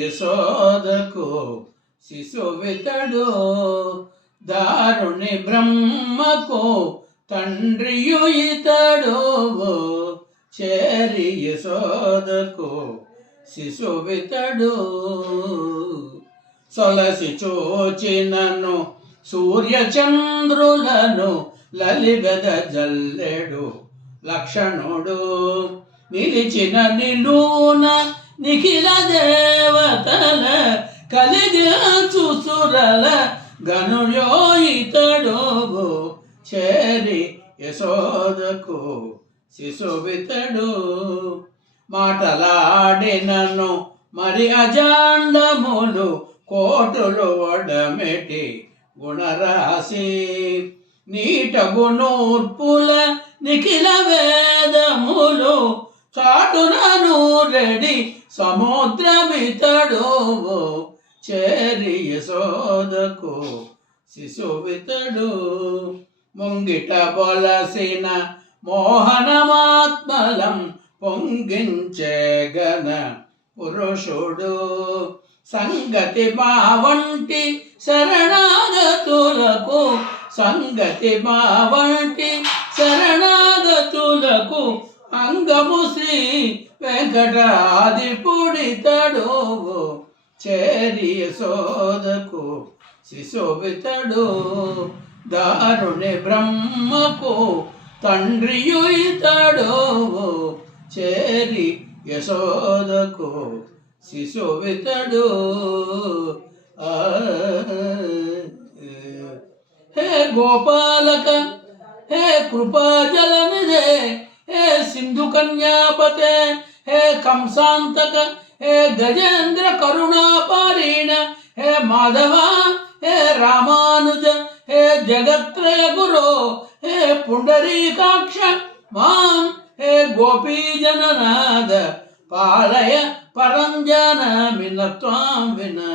యశోదకు శిశువితడు దారుణి బ్రహ్మకు తండ్రియు ఇతడు. చేరి యశోదకు శిశువితడు సొలసి చూచినను సూర్యచంద్రులను లలిగద జల్లెడు. లక్షణుడు నిలిచిన నిలూన నిఖిల దేవతల కలిగి చూసురల గనుయో ఇతడు చేరి యశోదకు శిశువితడు మాటలాడినను మరి అజాండములు కోటులు ఒడమెటి గుణరాశి. నీటగు నూర్పుల నిఖిల వేదములు చాటున రెడి సముద్రమితడు చేరి యశోదకు శిశువితడు. ముంగిట బొలసిన మోహనమాత్మలం పొంగించేగన పురుషుడు. సంగతి బావంటి శరణాగతులకు సంగతి బావంటి శరణ అంగము శ్రీ వెంకటాదిపుడితడు చేరి సోదకు శిశోభితడు దారుణి బ్రహ్మకు తండ్రియు ఇతడు చేరి యశోదకు శిశోభితడు హే గోపాలక హే కృపాజలనిధే హే సింధు కన్యాపతే హే కంసాంతక హే గజేంద్ర కరుణాపారీణ హే మాధవ హే రామానుజ హే జగత్రయ గురో హే పుండరీకాక్ష మాం హే గోపీజననాద పాలయ పరంజన మిన త్వాం వినా